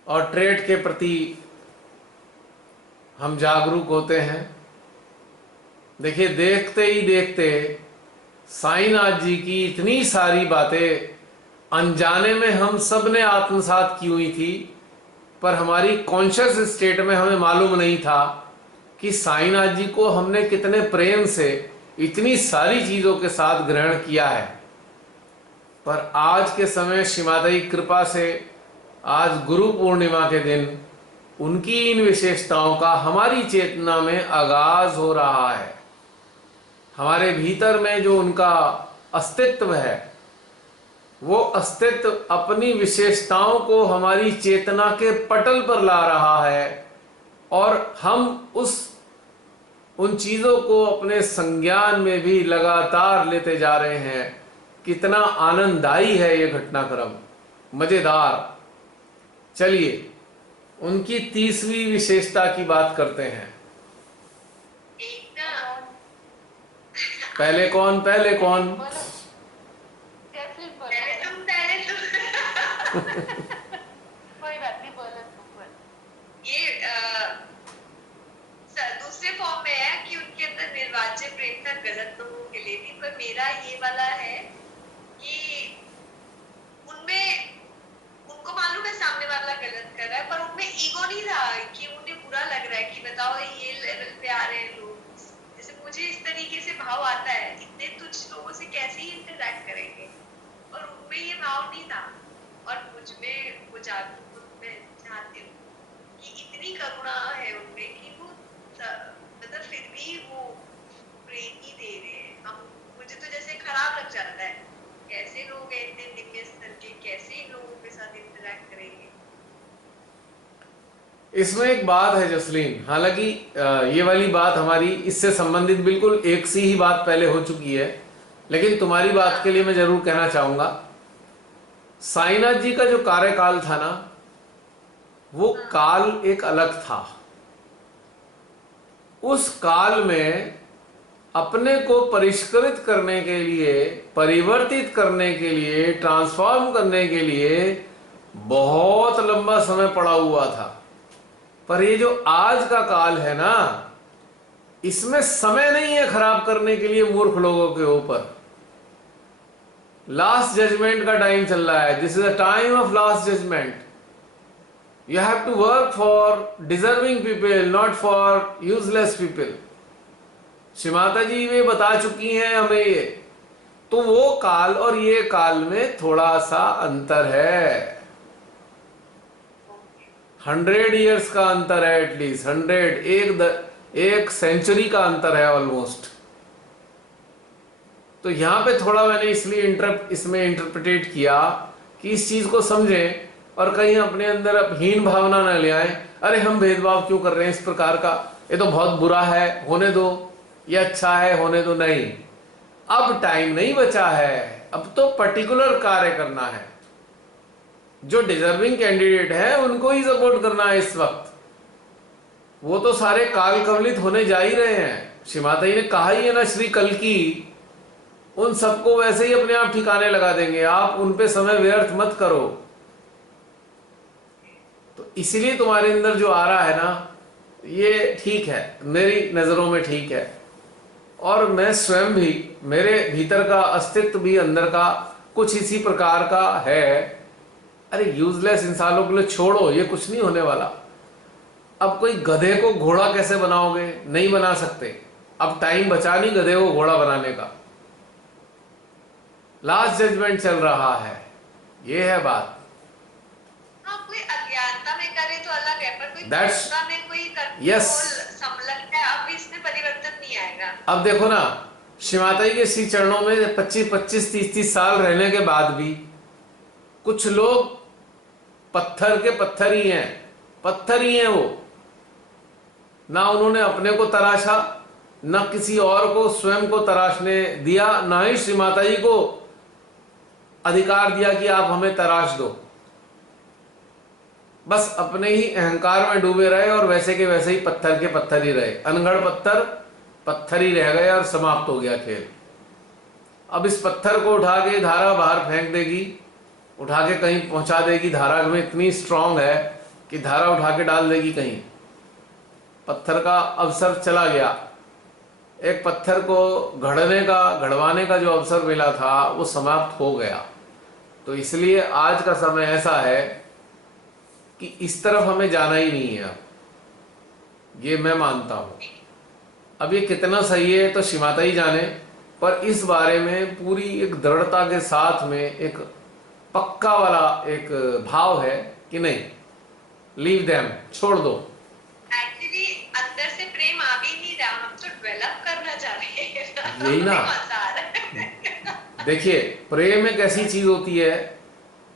और ट्रेड के प्रति हम जागरूक होते हैं। देखिए, देखते ही देखते साईनाथ जी की इतनी सारी बातें अनजाने में हम सब ने आत्मसात की हुई थी, पर हमारी कॉन्शियस स्टेट में हमें मालूम नहीं था कि साईनाथ जी को हमने कितने प्रेम से इतनी सारी चीजों के साथ ग्रहण किया है। पर आज के समय श्रीमाता कृपा से आज गुरु पूर्णिमा के दिन उनकी इन विशेषताओं का हमारी चेतना में आगाज हो रहा है। हमारे भीतर में जो उनका अस्तित्व है, वो अस्तित्व अपनी विशेषताओं को हमारी चेतना के पटल पर ला रहा है, और हम उन चीजों को अपने संज्ञान में भी लगातार लेते जा रहे हैं। कितना आनंददायी है ये घटनाक्रम, मजेदार। चलिए उनकी 30वीं विशेषता की बात करते हैं। पहले कौन पहले तुम कोई बात नहीं, बोलो तुम। ये दूसरे फॉर्म में है कि उनके अंदर निर्वाच्य प्रेम था गलत लोगों के लिए भी, पर मेरा ये वाला है कि उनमें उनको मालूम है सामने वाला गलत कर रहा है, पर उनमें ईगो नहीं रहा कि उन्हें बुरा लग रहा है कि बताओ ये लेवल पे आ रहे हैं लोग। जैसे मुझे इस तरीके से भाव आता है, इतने तुच्छ लोगों से कैसे ही इंटरैक्ट करेंगे, और उनमें ये भाव नहीं था। और मुझ में वो जागरूक मैं चाहती हूँ कि इतनी करुणा है उनमें कि वो मतलब फिर भी वो प्रेम ही दे रहे हैं। हम मुझे तो जैसे खराब लग जाता है, कैसे लोग इतने निम्न स्तर के कैसे इन लोगों के साथ इंटरैक्ट करेंगे। इसमें एक बात है जसलीन, हालांकि ये वाली बात हमारी इससे संबंधित बिल्कुल एक सी ही बात पहले हो चुकी है, लेकिन तुम्हारी बात के लिए मैं जरूर कहना चाहूंगा। साईनाथ जी का जो कार्यकाल था ना, वो काल एक अलग था। उस काल में अपने को परिष्कृत करने के लिए, परिवर्तित करने के लिए, ट्रांसफॉर्म करने के लिए बहुत लंबा समय पड़ा हुआ था। पर ये जो आज का काल है ना, इसमें समय नहीं है खराब करने के लिए मूर्ख लोगों के ऊपर। लास्ट जजमेंट का टाइम चल रहा है। This is a time of last judgement. You have to work for deserving people, not for useless people. Shri Mata ji वे बता चुकी हैं हमें ये। तो वो काल और ये काल में थोड़ा सा अंतर है। 100 ईयर्स का अंतर है, एटलीस्ट 100, एक सेंचुरी का अंतर है ऑलमोस्ट। तो यहां पे थोड़ा मैंने इसलिए इसमें इंटरप्रिटेट किया कि इस चीज को समझें और कहीं अपने अंदर हीन भावना न ले आए। अरे हम भेदभाव क्यों कर रहे हैं इस प्रकार का, ये तो बहुत बुरा है, होने दो, ये अच्छा है, होने दो। नहीं, अब टाइम नहीं बचा है, अब तो पर्टिकुलर कार्य करना है। जो डिजर्विंग कैंडिडेट है उनको ही सपोर्ट करना है इस वक्त। वो तो सारे काल कवलित होने जा ही रहे हैं। श्री माता जी ने कहा ही है ना, श्री कल की उन सबको वैसे ही अपने आप ठिकाने लगा देंगे। आप उन पे समय व्यर्थ मत करो। तो इसलिए तुम्हारे अंदर जो आ रहा है ना, ये ठीक है, मेरी नजरों में ठीक है। और मैं स्वयं भी, मेरे भीतर का अस्तित्व भी अंदर का कुछ इसी प्रकार का है। अरे यूजलेस इंसानों के लिए छोड़ो, ये कुछ नहीं होने वाला। अब कोई गधे को घोड़ा कैसे बनाओगे? नहीं बना सकते। अब टाइम बचा नहीं गधे को घोड़ा बनाने का। लास्ट जजमेंट चल रहा है, ये है बात। हाँ, कोई अज्ञानता में करे तो अलग है, पर कोई That's- दूसरा में कोई Yes. संलग्न है, अब इसमें परिवर्तन नहीं आएगा। अब देखो ना, श्री माता जी के श्री चरणों में 25-25, 30-30 साल रहने के बाद भी कुछ लोग पत्थर के पत्थर ही हैं, पत्थर ही हैं वो। ना उन्होंने अपने को तराशा, ना किसी और को स्वयं को तराशने दिया, ना ही श्री माता जी को अधिकार दिया कि आप हमें तराश दो। बस अपने ही अहंकार में डूबे रहे और वैसे के वैसे ही पत्थर के पत्थर ही रहे। अनगढ़ पत्थर पत्थर ही रह गए और समाप्त हो गया खेल। अब इस पत्थर को उठा के धारा बाहर फेंक देगी, उठा के कहीं पहुंचा देगी। धारा में इतनी स्ट्रांग है कि धारा उठा के डाल देगी कहीं। पत्थर का अवसर चला गया। एक पत्थर को घड़वाने का जो अवसर मिला था वो समाप्त हो गया। तो इसलिए आज का समय ऐसा है कि इस तरफ हमें जाना ही नहीं है। अब ये मैं मानता हूं। अब ये कितना सही है तो श्री माता ही जाने, पर इस बारे में पूरी एक दृढ़ता के साथ में एक पक्का वाला एक भाव है कि नहीं, लीव देम, छोड़ दो। एक्चुअली अंदर से प्रेम आ भी नहीं रहा, हम तो डेवलप करना चाह रहे हैं। यही ना। मजा आ रहा है। देखिए, प्रेम एक ऐसी चीज होती है,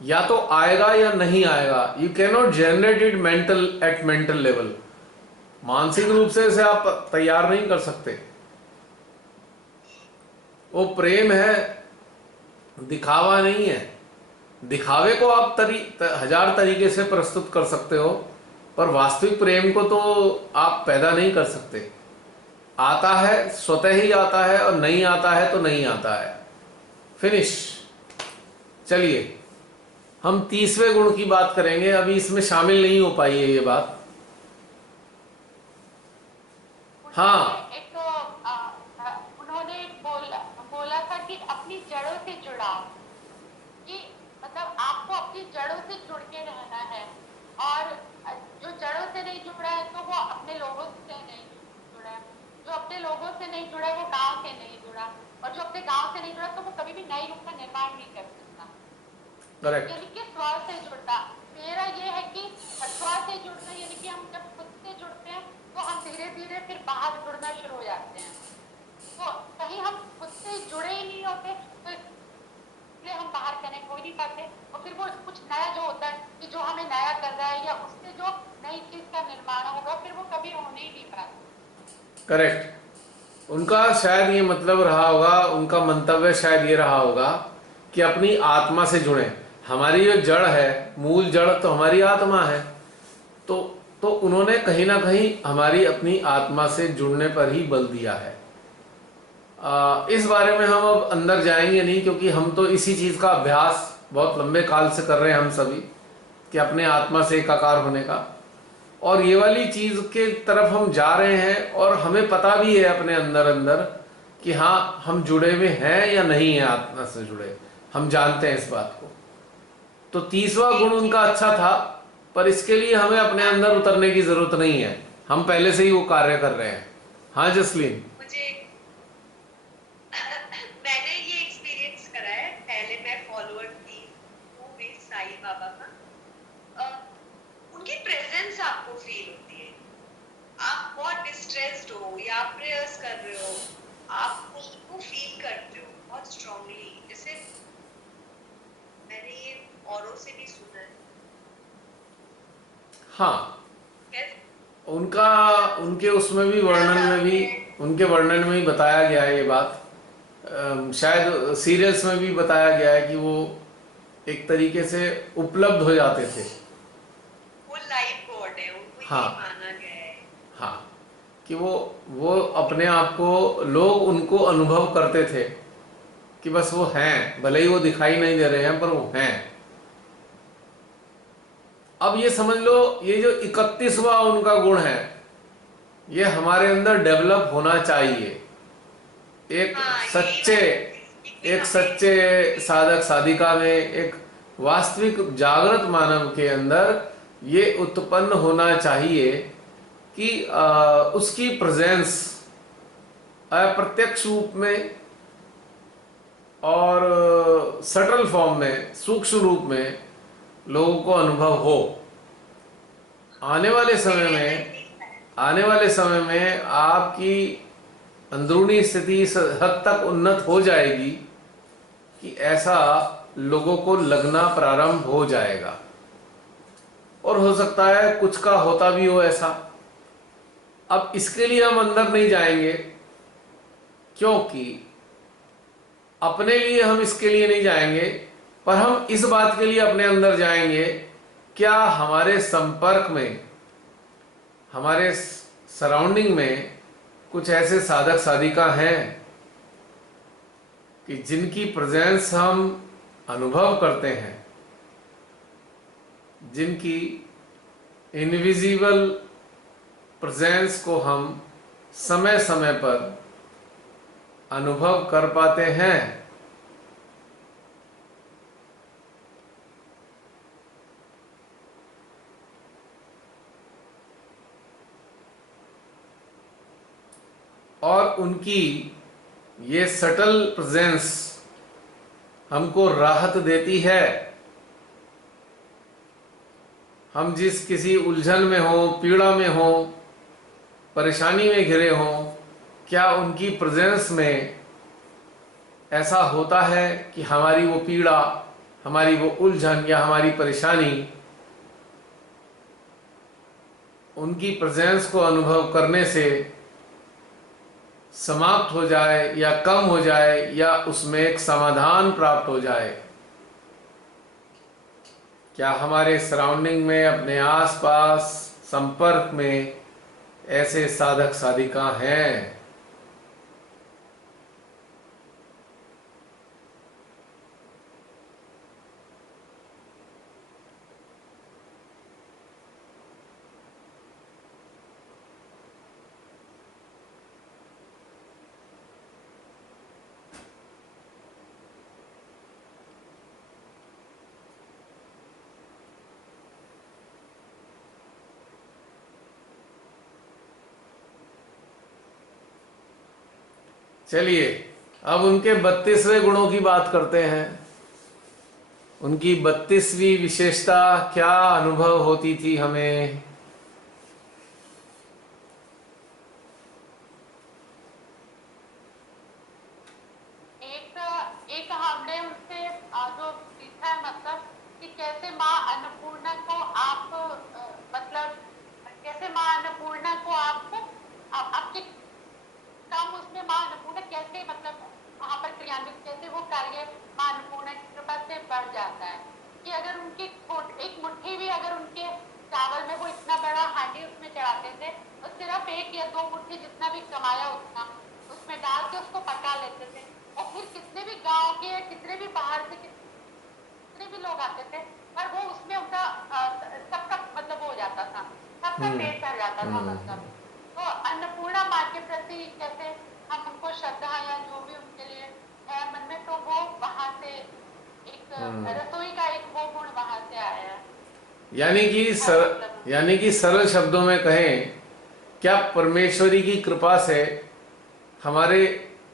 या तो आएगा या नहीं आएगा। You can not generate it mental level. मानसिक रूप से इसे आप तैयार नहीं कर सकते। वो प्रेम है, दिखावा नहीं है। दिखावे को आप 1000 तरीके से प्रस्तुत कर सकते हो, पर वास्तविक प्रेम को तो आप पैदा नहीं कर सकते। आता है स्वतः ही आता है, और नहीं आता है तो नहीं आता है। फिनिश। चलिए, हम 30वें गुण की बात करेंगे। अभी इसमें शामिल नहीं हो पाई है ये बात। हाँ, एक तो उन्होंने बोला था कि अपनी जड़ों से जुड़ाव, कि मतलब आपको अपनी जड़ों से जुड़ के रहना है। और जो जड़ों से नहीं जुड़ा है तो वो अपने लोगों से नहीं जुड़ा है। जो अपने लोगों से नहीं जुड़ा है वो गांव से नहीं जुड़ा, और जो अपने गांव से नहीं जुड़ा तो वो कभी भी नई रूप का निर्माण नहीं कर सकता। करेक्ट। यानी कि स्व से जुड़ना। मेरा ये है कि स्व से जुड़ना यानी कि हम जब खुद से जुड़ते हैं तो हम धीरे धीरे फिर बाहर जुड़ना शुरू हो जाते हैं। तो कहीं हम खुद से जुड़े ही नहीं होते तो इसलिए हम बाहर कनेक्ट हो नहीं पाते, और फिर वो कुछ नया जो होता है कि जो हमें नया कर रहा है या उससे जो नई चीज का निर्माण होगा, फिर वो कभी होने ही नहीं पाता। करेक्ट। उनका शायद ये मतलब रहा होगा, उनका मंतव्य शायद ये रहा होगा कि अपनी आत्मा से जुड़े। हमारी जो जड़ है, मूल जड़ तो हमारी आत्मा है। तो तो उन्होंने कहीं ना कहीं हमारी अपनी आत्मा से जुड़ने पर ही बल दिया है। इस बारे में हम अब अंदर जाएंगे नहीं, क्योंकि हम तो इसी चीज का अभ्यास बहुत लंबे काल से कर रहे हैं हम सभी, कि अपने आत्मा से एकाकार होने का। और ये वाली चीज के तरफ हम जा रहे हैं, और हमें पता भी है अपने अंदर अंदर कि हाँ, हम जुड़े हुए हैं या नहीं है आत्मा से जुड़े, हम जानते हैं इस बात को। तो 30वां गुण उनका अच्छा था, पर इसके लिए हमें अपने अंदर उतरने की जरूरत नहीं है, हम पहले से ही वो कार्य कर रहे हैं। हाँ जसलीन। मुझे मैंने ये एक्सपीरियंस करा है। पहले मैं फॉलोअर थी वो भी साईं बाबा का। अ, उनकी प्रेजेंस आपको फील होती है। आप बहुत डिस्ट्रेस्ड हो या आप प्रेयर्स कर रहे हो, आप उनको फील करते हो बहुत स्ट्रांगली। जैसे मैंने ये औरों से भी सुना है। हाँ, कैसे उनका उनके उसमें भी वर्णन हाँ, में भी, उनके वर्णन में भी बताया गया है ये बात। शायद सीरियल्स में भी बताया गया है कि वो एक तरीके से उपलब्ध हो जाते थे। वो लाइफ गॉड है, उनको ये हाँ माना गया है। हाँ, कि वो अपने आप को, लोग उनको अनुभव करते थे कि बस वो हैं, भले ही वो दिखाई नहीं दे रहे हैं पर वो हैं। अब ये समझ लो, ये जो 31वां उनका गुण है, ये हमारे अंदर डेवलप होना चाहिए। एक हाँ, यही सच्चे बात एक सच्चे साधक साधिका में, एक वास्तविक जागृत मानव के अंदर ये उत्पन्न होना चाहिए कि उसकी प्रेजेंस अप्रत्यक्ष रूप में और सटल फॉर्म में, सूक्ष्म रूप में लोगों को अनुभव हो। आने वाले समय में आने वाले समय में आपकी अंदरूनी स्थिति इस हद तक उन्नत हो जाएगी कि ऐसा लोगों को लगना प्रारंभ हो जाएगा। और हो सकता है कुछ का होता भी हो ऐसा। अब इसके लिए हम अंदर नहीं जाएंगे, क्योंकि अपने लिए हम इसके लिए नहीं जाएंगे, पर हम इस बात के लिए अपने अंदर जाएंगे, क्या हमारे संपर्क में, हमारे सराउंडिंग में कुछ ऐसे साधक साधिका हैं कि जिनकी प्रेजेंस हम अनुभव करते हैं, जिनकी इनविजिबल प्रेजेंस को हम समय समय पर अनुभव कर पाते हैं। और उनकी ये सटल प्रेजेंस हमको राहत देती है। हम जिस किसी उलझन में हो, पीड़ा में हो, परेशानी में घिरे हो, क्या उनकी प्रेजेंस में ऐसा होता है कि हमारी वो पीड़ा, हमारी वो उलझन या हमारी परेशानी उनकी प्रेजेंस को अनुभव करने से समाप्त हो जाए या कम हो जाए, या उसमें एक समाधान प्राप्त हो जाए? क्या हमारे सराउंडिंग में, अपने आसपास संपर्क में ऐसे साधक साधिका हैं? चलिए अब उनके 32वें गुणों की बात करते हैं। उनकी 32वीं विशेषता क्या अनुभव होती थी हमें? एक एक हमने उनसे जो सीखा है, मतलब कि कैसे माँ अन्नपूर्णा को आप मतलब कैसे माँ अन्नपूर्णा को आपके काम, उसमें माँ अन्नपूर्णा कैसे मतलब वहाँ पर क्रियान्वित, कैसे वो कार्य माँ अन्नपूर्णा की कृपा से बढ़ जाता है कि अगर उनकी एक मुट्ठी भी अगर उनके चावल में वो इतना ही उसमें चढ़ाते थे, तो सिर्फ 1 या 2 मुट्ठी जितना भी कमाया उतना उसमें डाल के उसको पका लेते थे। और फिर कितने भी गांव के, कितने भी बाहर से, कितने भी लोग आते थे, पर वो उसमें उनका सबका मतलब हो जाता था, सबका पेट भर जाता था मतलब। तो अन्नपूर्णा माँ के प्रति कैसे हम उनको श्रद्धा या जो भी उनके लिए है मन में, तो वो वहां से एक रसोई का एक वो गुण वहां से आया है। यानी कि सरल शब्दों में कहें, क्या परमेश्वरी की कृपा से हमारे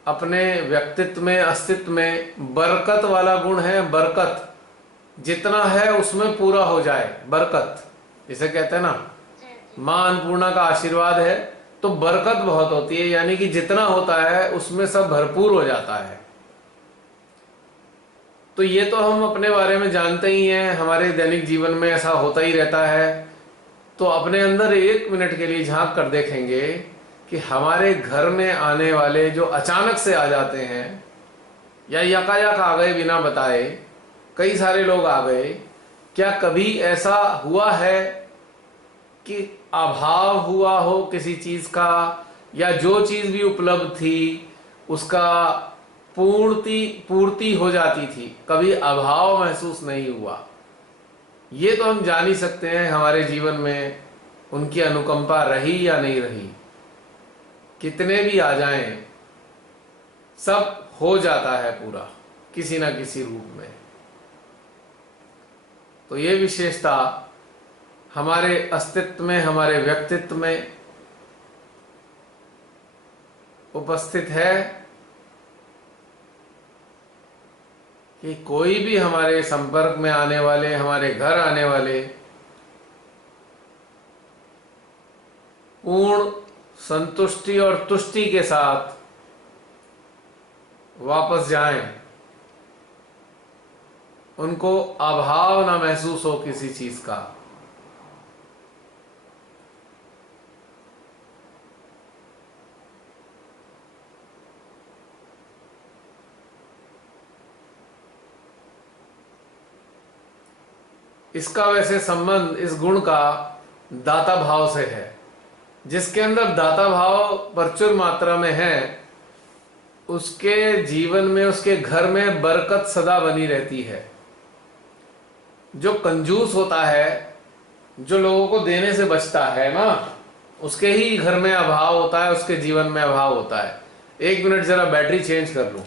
अपने व्यक्तित्व में, अस्तित्व में बरकत वाला गुण है। बरकत जितना है उसमें पूरा हो जाए, बरकत जिसे कहते हैं ना, माँ अन्नपूर्णा का आशीर्वाद है तो बरकत बहुत होती है, यानी कि जितना होता है उसमें सब भरपूर हो जाता है। तो ये तो हम अपने बारे में जानते ही हैं, हमारे दैनिक जीवन में ऐसा होता ही रहता है। तो अपने अंदर 1 मिनट के लिए झांक कर देखेंगे कि हमारे घर में आने वाले जो अचानक से आ जाते हैं या यकायक आ गए बिना बताए, कई सारे लोग आ गए, क्या कभी ऐसा हुआ है कि अभाव हुआ हो किसी चीज का, या जो चीज भी उपलब्ध थी उसका पूर्ति हो जाती थी, कभी अभाव महसूस नहीं हुआ? ये तो हम जान ही सकते हैं हमारे जीवन में उनकी अनुकंपा रही या नहीं रही। कितने भी आ जाएं सब हो जाता है पूरा किसी ना किसी रूप में। तो ये विशेषता हमारे अस्तित्व में, हमारे व्यक्तित्व में उपस्थित है कि कोई भी हमारे संपर्क में आने वाले, हमारे घर आने वाले पूर्ण संतुष्टि और तुष्टि के साथ वापस जाएं, उनको अभाव ना महसूस हो किसी चीज का। इसका वैसे संबंध इस गुण का दाता भाव से है। जिसके अंदर दाता भाव प्रचुर मात्रा में है, उसके जीवन में, उसके घर में बरकत सदा बनी रहती है। जो कंजूस होता है, जो लोगों को देने से बचता है ना, उसके ही घर में अभाव होता है, उसके जीवन में अभाव होता है। 1 मिनट जरा बैटरी चेंज कर लूं।